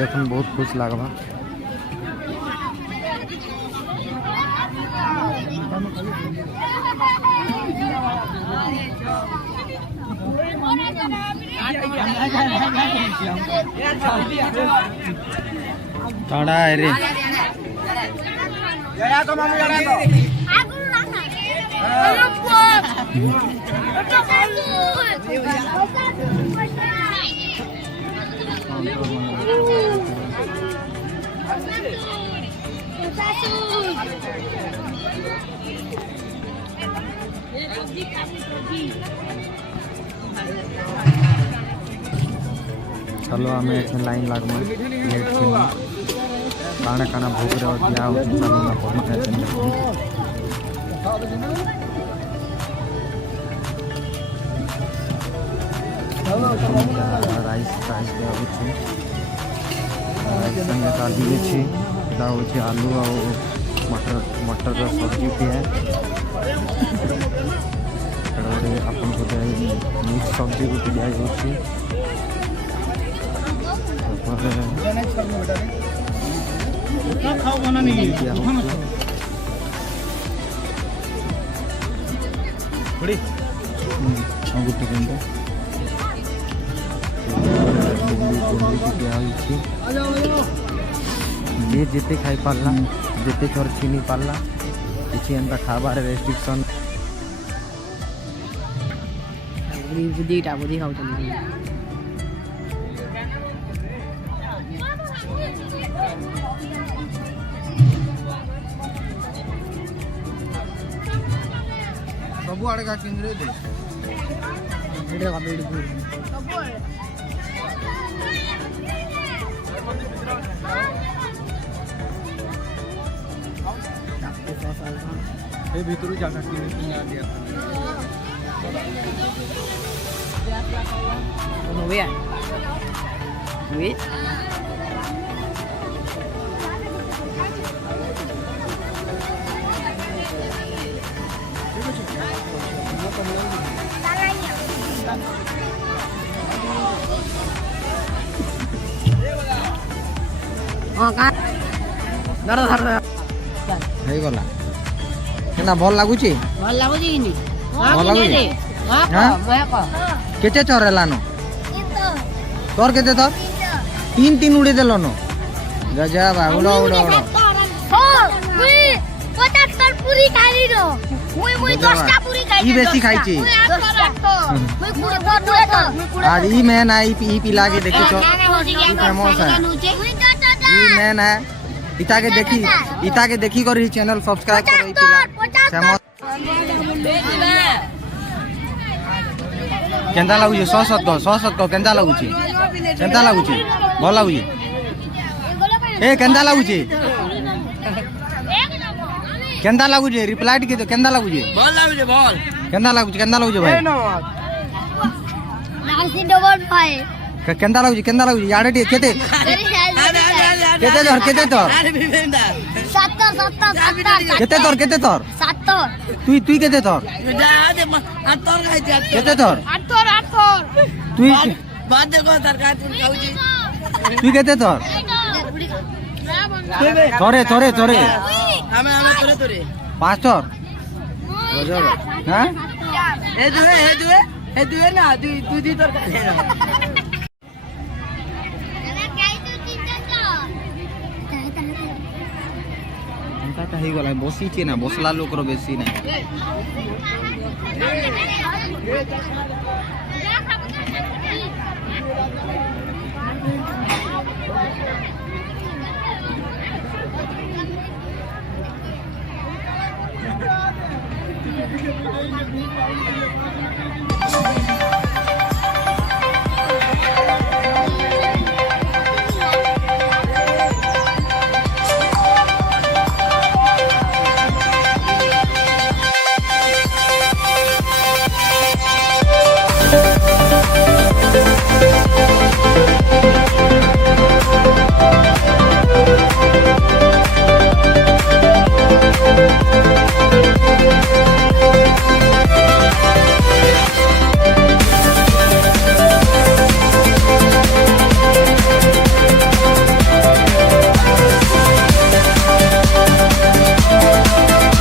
देखन बहुत खुश लागबा। टाड़ा है रे चलो आम लाइन लागमा लेट काना काना भोग रहे दिया राइस राइस संगे काली अच्छी आलू और मटर मटर सब्जी भी है अपन को मिक्स सब्जी को दिया जे जिते खाई पारला जिते चोर छीनी पारला किसी एंता खाबार रेस्ट्रिक्शन बुद्धीटा बुद्धि खाऊ सब आड़े का केंद्र दे वीडियो का वीडियो ए भीतर जाना कि नहीं दिया हो गया वे गला केना भल लागुची नि भल लागुची केते चोर लानो तोर केते तोर तीन तीन उड़े देलो नो गजब उड़ा उड़ा उड़ा मुई 75 पूरी खाली नो मुई 10टा पूरी खाई ई बेसी खाई छी मुई पूरे आज ई मैं ना ई पिला के देखी तो ई फेमस है ई मैं ना इता के देखी कर चैनल सब्सक्राइब करो ई पिला फेमस केंदा लागुची 170 केंदा लागुची भल लागुची ए केंदा लागुची केंदा लागुची रिप्लाई के तो केंदा लागुची बोल लागुची बोल केंदा लागुची भाई नासी डबल 5 केंदा लागुची याडे केते केते तोर 70 केते तोर 70 तुई केते तोर केते तोर 8 तुई बात देखो सरकार तुम खाऊची तुई केते तोर तोरे हमें तोरे 5 तोर हां हे दुए ना तू दी तोर ही गला बसीचे ना बसला लोकर बेसी ना Thank you.